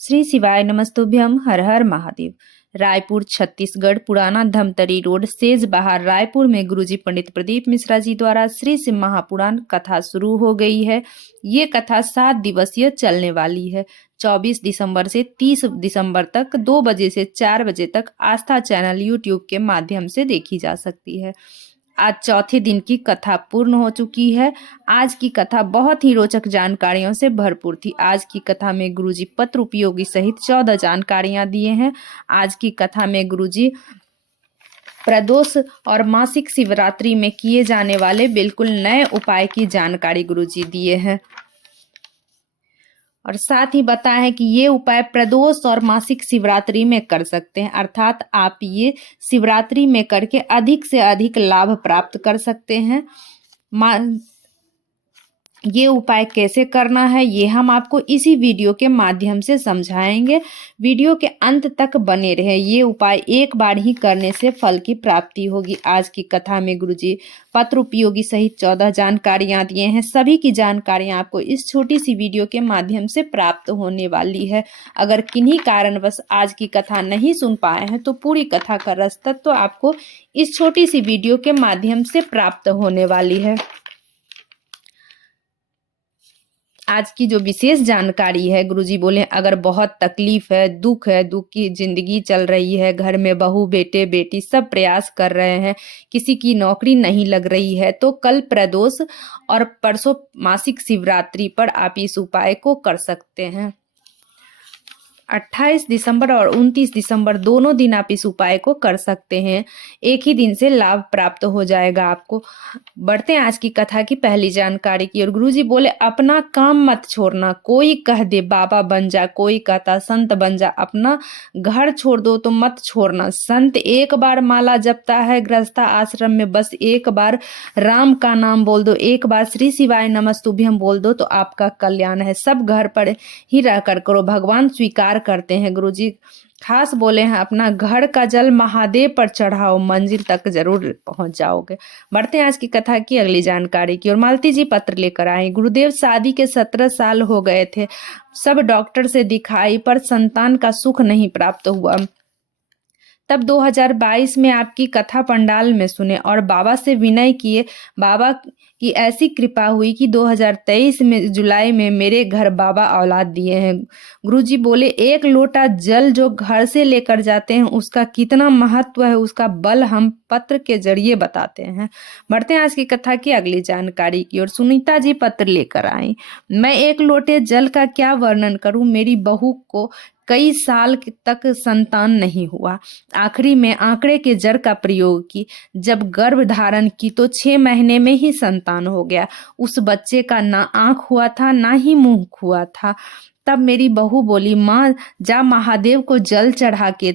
श्री शिवाय नमस्तुभ्यम। हर हर महादेव। रायपुर छत्तीसगढ़ पुराना Dhamtari road says बाहर रायपुर में गुरुजी पंडित प्रदीप मिश्रा जी द्वारा श्री शिव महापुराण कथा शुरू हो गई है। ये कथा 7 दिवसीय चलने वाली है। 24 दिसंबर से 30 दिसंबर तक 2 बजे से 4 बजे तक आस्था चैनल यूट्यूब के माध्यम से देखी जा सकती है। आज चौथे दिन की कथा पूर्ण हो चुकी है। आज की कथा बहुत ही रोचक जानकारियों से भरपूर थी। आज की कथा में गुरुजी पत्र उपयोगी सहित 14 जानकारियां दिए हैं। आज की कथा में गुरुजी प्रदोष और मासिक शिवरात्रि में किए जाने वाले बिल्कुल नए उपाय की जानकारी गुरुजी दिए हैं और साथ ही बताया है कि ये उपाय प्रदोष और मासिक शिवरात्रि में कर सकते हैं, अर्थात आप ये शिवरात्रि में करके अधिक से अधिक लाभ प्राप्त कर सकते हैं। ये उपाय कैसे करना है ये हम आपको इसी वीडियो के माध्यम से समझाएंगे। वीडियो के अंत तक बने रहे। ये उपाय एक बार ही करने से फल की प्राप्ति होगी। आज की कथा में गुरुजी पत्र उपयोगी सहित 14 जानकारियां दिए हैं। सभी की जानकारियां आपको इस छोटी सी वीडियो के माध्यम से प्राप्त होने वाली है। अगर किन्हीं कारणवश आज की कथा नहीं सुन पाए हैं तो पूरी कथा का रस तत्व आपको इस छोटी सी वीडियो के माध्यम से प्राप्त होने वाली है। आज की जो विशेष जानकारी है, गुरुजी बोले अगर बहुत तकलीफ है, दुख की जिंदगी चल रही है, घर में बहू बेटे बेटी सब प्रयास कर रहे हैं, किसी की नौकरी नहीं लग रही है, तो कल प्रदोष और परसों मासिक शिवरात्रि पर आप इस उपाय को कर सकते हैं। 28 दिसंबर और 29 दिसंबर दोनों दिन आप इस उपाय को कर सकते हैं। एक ही दिन से लाभ प्राप्त हो जाएगा आपको। बढ़ते हैं आज की कथा की पहली जानकारी की ओर। गुरुजी बोले अपना काम मत छोड़ना। कोई कह दे बाबा बन जा, कोई कहता संत बन जा, अपना घर छोड़ दो तो मत छोड़ना। संत एक बार माला जपता है, गृहस्था आश्रम में बस एक बार राम का नाम बोल दो, एक बार श्री शिवाय नमस्तुभ्यम बोल दो तो आपका कल्याण है। सब घर पर ही रहकर करो, भगवान स्वीकार करते हैं। गुरुजी खास बोले हैं अपना घर का जल महादेव पर चढ़ाओ, मंजिल तक जरूर पहुंच जाओगे। बढ़ते हैं आज की कथा की अगली जानकारी की और। मालती जी पत्र लेकर आए। गुरुदेव शादी के 17 साल हो गए थे, सब डॉक्टर से दिखाई पर संतान का सुख नहीं प्राप्त हुआ। तब 2022 में आपकी कथा पंडाल में सुने और बाबा से विनय किए। बाबा की ऐसी कृपा हुई कि 2023 में जुलाई में मेरे घर बाबा औलाद दिए हैं। गुरुजी बोले एक लोटा जल जो घर से लेकर जाते हैं उसका कितना महत्व है, उसका बल हम पत्र के जरिए बताते हैं। बढ़ते हैं आज की कथा की अगली जानकारी की और। सुनीता जी पत्र लेकर आई। मैं एक लोटे जल का क्या वर्णन करूं, मेरी बहू को कई साल तक संतान नहीं हुआ। आखिरी में आंकड़े के जड़ का प्रयोग की, जब गर्भ धारण की तो 6 महीने में ही संतान हो गया। उस बच्चे का ना आंख हुआ था ना ही मुंह हुआ था। तब मेरी बहू बोली माँ जा महादेव को जल चढ़ा के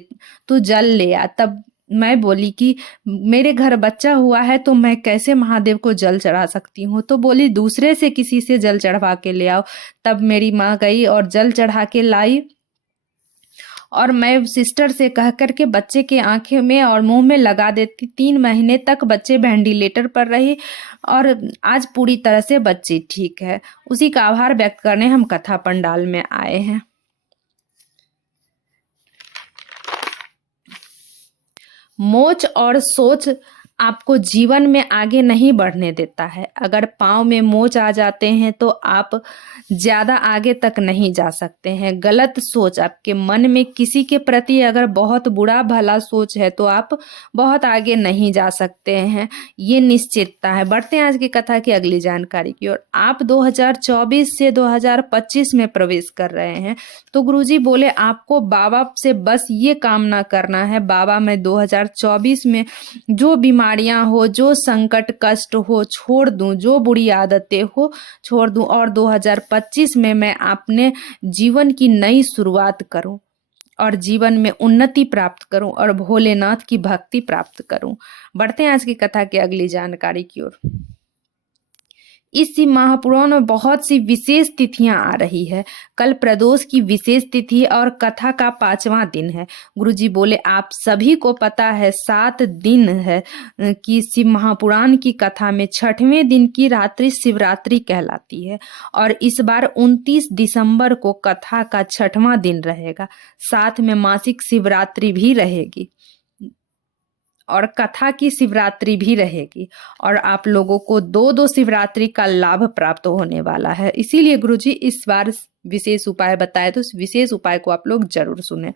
तू जल ले आ। तब मैं बोली कि मेरे घर बच्चा हुआ है तो मैं कैसे महादेव को जल चढ़ा सकती हूँ। तो बोली दूसरे से किसी से जल चढ़वा के ले आओ। तब मेरी माँ गई और जल चढ़ा के लाई और मैं सिस्टर से कह करके बच्चे के आंखें में और मुंह में लगा देती। 3 महीने तक बच्चे वेंटिलेटर पर रही और आज पूरी तरह से बच्ची ठीक है। उसी का आभार व्यक्त करने हम कथा पंडाल में आए हैं। मोच और सोच आपको जीवन में आगे नहीं बढ़ने देता है। अगर पाँव में मोच आ जाते हैं तो आप ज्यादा आगे तक नहीं जा सकते हैं। गलत सोच आपके मन में किसी के प्रति अगर बहुत बुरा भला सोच है तो आप बहुत आगे नहीं जा सकते हैं। ये निश्चितता है। बढ़ते हैं आज की कथा की अगली जानकारी की ओर। आप 2024 से 2025 में प्रवेश कर रहे हैं तो गुरुजी बोले आपको बाबा से बस ये कामना करना है, बाबा मैं 2024 में जो बीमारियां हो, जो संकट कष्ट हो छोड़ दूं, जो बुरी आदतें हो छोड़ दूं और 2025 में मैं अपने जीवन की नई शुरुआत करूं और जीवन में उन्नति प्राप्त करूं और भोलेनाथ की भक्ति प्राप्त करूं। बढ़ते हैं आज की कथा की अगली जानकारी की ओर। इस शिव महापुराण में बहुत सी विशेष तिथियां आ रही है। कल प्रदोष की विशेष तिथि और कथा का 5वां दिन है। गुरुजी बोले आप सभी को पता है 7 दिन है कि शिव महापुराण की कथा में 6वें दिन की रात्रि शिवरात्रि कहलाती है और इस बार 29 दिसंबर को कथा का 6वां दिन रहेगा। साथ में मासिक शिवरात्रि भी रहेगी और कथा की शिवरात्रि भी रहेगी और आप लोगों को 2-2 शिवरात्रि का लाभ प्राप्त होने वाला है। इसीलिए गुरुजी इस बार विशेष उपाय बताए, तो उस विशेष उपाय को आप लोग जरूर सुने।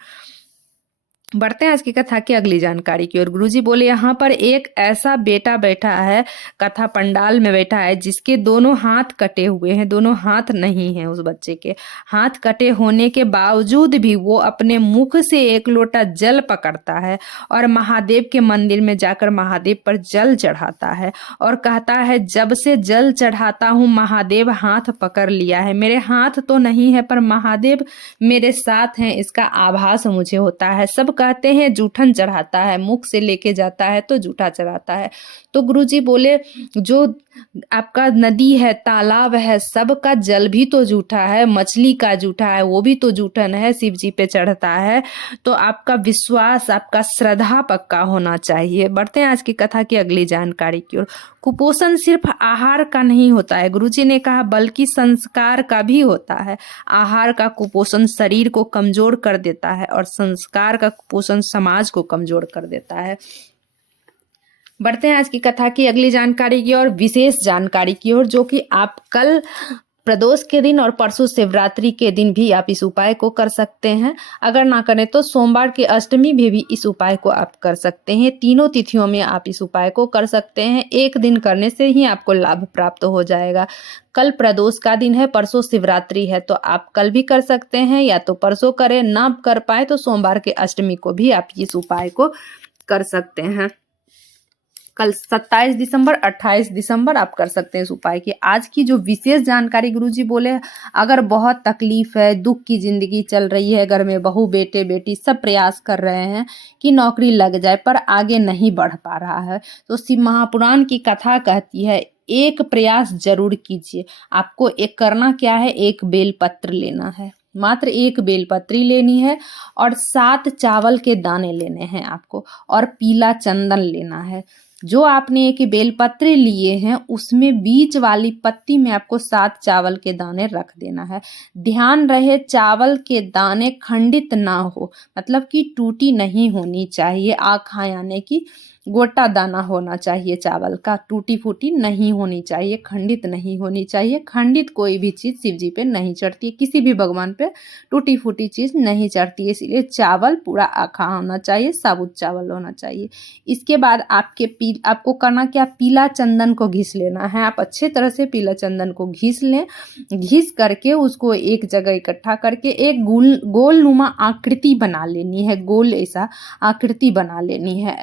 बढ़ते हैं आज की कथा की अगली जानकारी की ओर। गुरुजी बोले यहाँ पर एक ऐसा बेटा बैठा है, कथा पंडाल में बैठा है, जिसके दोनों हाथ कटे हुए हैं, दोनों हाथ नहीं हैं उस बच्चे के। हाथ कटे होने के बावजूद भी वो अपने मुख से एक लोटा जल पकड़ता है और महादेव के मंदिर में जाकर महादेव पर जल चढ़ाता है और कहता है जब से जल चढ़ाता हूँ महादेव हाथ पकड़ लिया है। मेरे हाथ तो नहीं है पर महादेव मेरे साथ हैं, इसका आभास मुझे होता है। सब कहते हैं जूठन चढ़ाता है, मुख से लेके जाता है तो जूठा चढ़ाता है। तो गुरुजी बोले जो आपका नदी है, तालाब है, सबका जल भी तो जूठा है, मछली का जूठा है, वो भी तो जूठन है, शिव जी पे चढ़ता है। तो आपका विश्वास, आपका श्रद्धा पक्का होना चाहिए। बढ़ते हैं आज की कथा की अगली जानकारी की ओर। कुपोषण सिर्फ आहार का नहीं होता है, गुरुजी ने कहा, बल्कि संस्कार का भी होता है। आहार का कुपोषण शरीर को कमजोर कर देता है और संस्कार का कुपोषण समाज को कमजोर कर देता है। बढ़ते हैं आज की कथा की अगली जानकारी की ओर, विशेष जानकारी की ओर, जो कि आप कल प्रदोष के दिन और परसों शिवरात्रि के दिन भी आप इस उपाय को कर सकते हैं। अगर ना करें तो सोमवार की अष्टमी में भी इस उपाय को आप कर सकते हैं। तीनों तिथियों में आप इस उपाय को कर सकते हैं। एक दिन करने से ही आपको लाभ प्राप्त हो जाएगा। कल प्रदोष का दिन है, परसों शिवरात्रि है, तो आप कल भी कर सकते हैं या तो परसों करें, ना कर पाए तो सोमवार के अष्टमी को भी आप इस उपाय को कर सकते हैं। कल 27 दिसंबर 28 दिसंबर आप कर सकते हैं इस उपाय की। आज की जो विशेष जानकारी गुरुजी बोले, अगर बहुत तकलीफ है, दुख की जिंदगी चल रही है, घर में बहू बेटे बेटी सब प्रयास कर रहे हैं कि नौकरी लग जाए पर आगे नहीं बढ़ पा रहा है, तो शिव महापुराण की कथा कहती है एक प्रयास जरूर कीजिए। आपको एक करना क्या है, एक बेलपत्र लेना है, मात्र एक बेलपत्री लेनी है और 7 चावल के दाने लेने हैं आपको और पीला चंदन लेना है। जो आपने एक बेलपत्र लिए हैं उसमें बीच वाली पत्ती में आपको 7 चावल के दाने रख देना है। ध्यान रहे चावल के दाने खंडित ना हो, मतलब कि टूटी नहीं होनी चाहिए, आखा यानी कि गोटा दाना होना चाहिए चावल का, टूटी फूटी नहीं होनी चाहिए, खंडित नहीं होनी चाहिए। खंडित कोई भी चीज़ शिव जी पे नहीं चढ़ती है, किसी भी भगवान पे टूटी फूटी चीज़ नहीं चढ़ती है, इसलिए चावल पूरा आखा होना चाहिए, साबुत चावल होना चाहिए। इसके बाद आपको करना क्या, पीला चंदन को घिस लेना है। आप अच्छे तरह से पीला चंदन को घिस लें। घिस करके उसको एक जगह इकट्ठा करके एक गोल नुमा आकृति बना लेनी है, गोल ऐसा आकृति बना लेनी है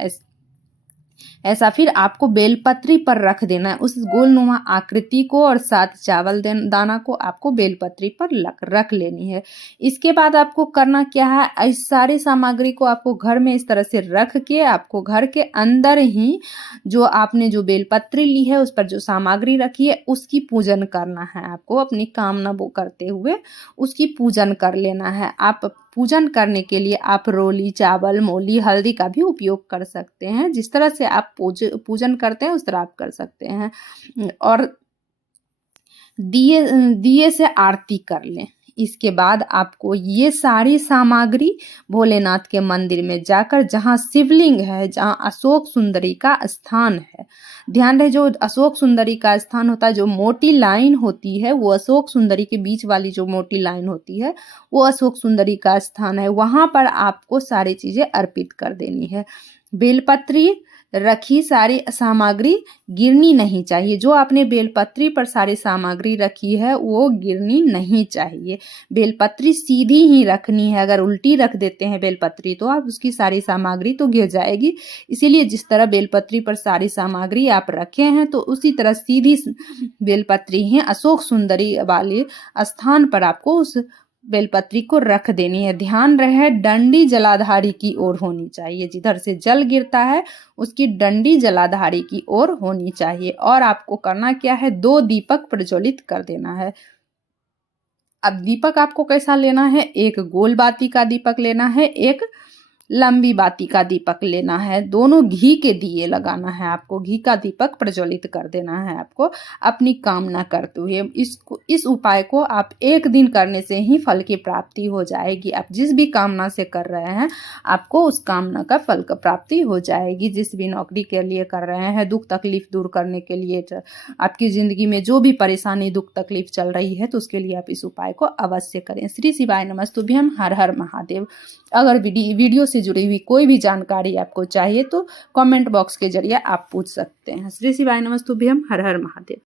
ऐसा। फिर आपको बेलपत्री पर रख देना है उस गोलनुमा आकृति को और 7 चावल दाना को आपको बेलपत्री पर रख लेनी है। इसके बाद आपको करना क्या है, इस सारी सामग्री को आपको घर में इस तरह से रख के आपको घर के अंदर ही जो आपने जो बेलपत्री ली है उस पर जो सामग्री रखी है उसकी पूजन करना है। आपको अपनी कामना वो करते हुए उसकी पूजन कर लेना है। आप पूजन करने के लिए आप रोली, चावल, मोली, हल्दी का भी उपयोग कर सकते हैं। जिस तरह से आप पूजन करते हैं उस तरह आप कर सकते हैं। और दिए से आरती कर लें। इसके बाद आपको ये सारी सामग्री भोलेनाथ के मंदिर में जाकर, जहाँ शिवलिंग है, जहाँ अशोक सुंदरी का स्थान है, ध्यान रहे जो अशोक सुंदरी का स्थान होता है, जो मोटी लाइन होती है वो अशोक सुंदरी के बीच वाली जो मोटी लाइन होती है वो अशोक सुंदरी का स्थान है। वहाँ पर आपको सारी चीज़ें अर्पित कर देनी है। बेलपत्री रखी सारी सामग्री गिरनी नहीं चाहिए। जो आपने बेलपत्री पर सारी सामग्री रखी है वो गिरनी नहीं चाहिए। बेलपत्री सीधी ही रखनी है। अगर उल्टी रख देते हैं बेलपत्री तो आप उसकी सारी सामग्री तो गिर जाएगी। इसीलिए जिस तरह बेलपत्री पर सारी सामग्री आप रखे हैं तो उसी तरह सीधी बेलपत्री ही अशोक सुंदरी वाले स्थान पर आपको उस बेलपत्री को रख देनी है। ध्यान रहे डंडी जलाधारी की ओर होनी चाहिए, जिधर से जल गिरता है उसकी डंडी जलाधारी की ओर होनी चाहिए। और आपको करना क्या है, 2 दीपक प्रज्वलित कर देना है। अब दीपक आपको कैसा लेना है, एक गोल बाती का दीपक लेना है, एक लंबी बाती का दीपक लेना है। दोनों घी के दिए लगाना है आपको, घी का दीपक प्रज्वलित कर देना है आपको अपनी कामना करते हुए। इस उपाय को आप 1 दिन करने से ही फल की प्राप्ति हो जाएगी। आप जिस भी कामना से कर रहे हैं आपको उस कामना का फल का प्राप्ति हो जाएगी। जिस भी नौकरी के लिए कर रहे हैं, दुख तकलीफ दूर करने के लिए, आपकी जिंदगी में जो भी परेशानी दुख तकलीफ चल रही है तो उसके लिए आप इस उपाय को अवश्य करें। श्री शिवाय नमस्तुभ्यम। हर हर महादेव। अगर वीडियो से जुड़ी हुई कोई भी जानकारी आपको चाहिए तो कमेंट बॉक्स के जरिए आप पूछ सकते हैं। श्री शिवाय नमस्तुभ्यम। हर हर महादेव।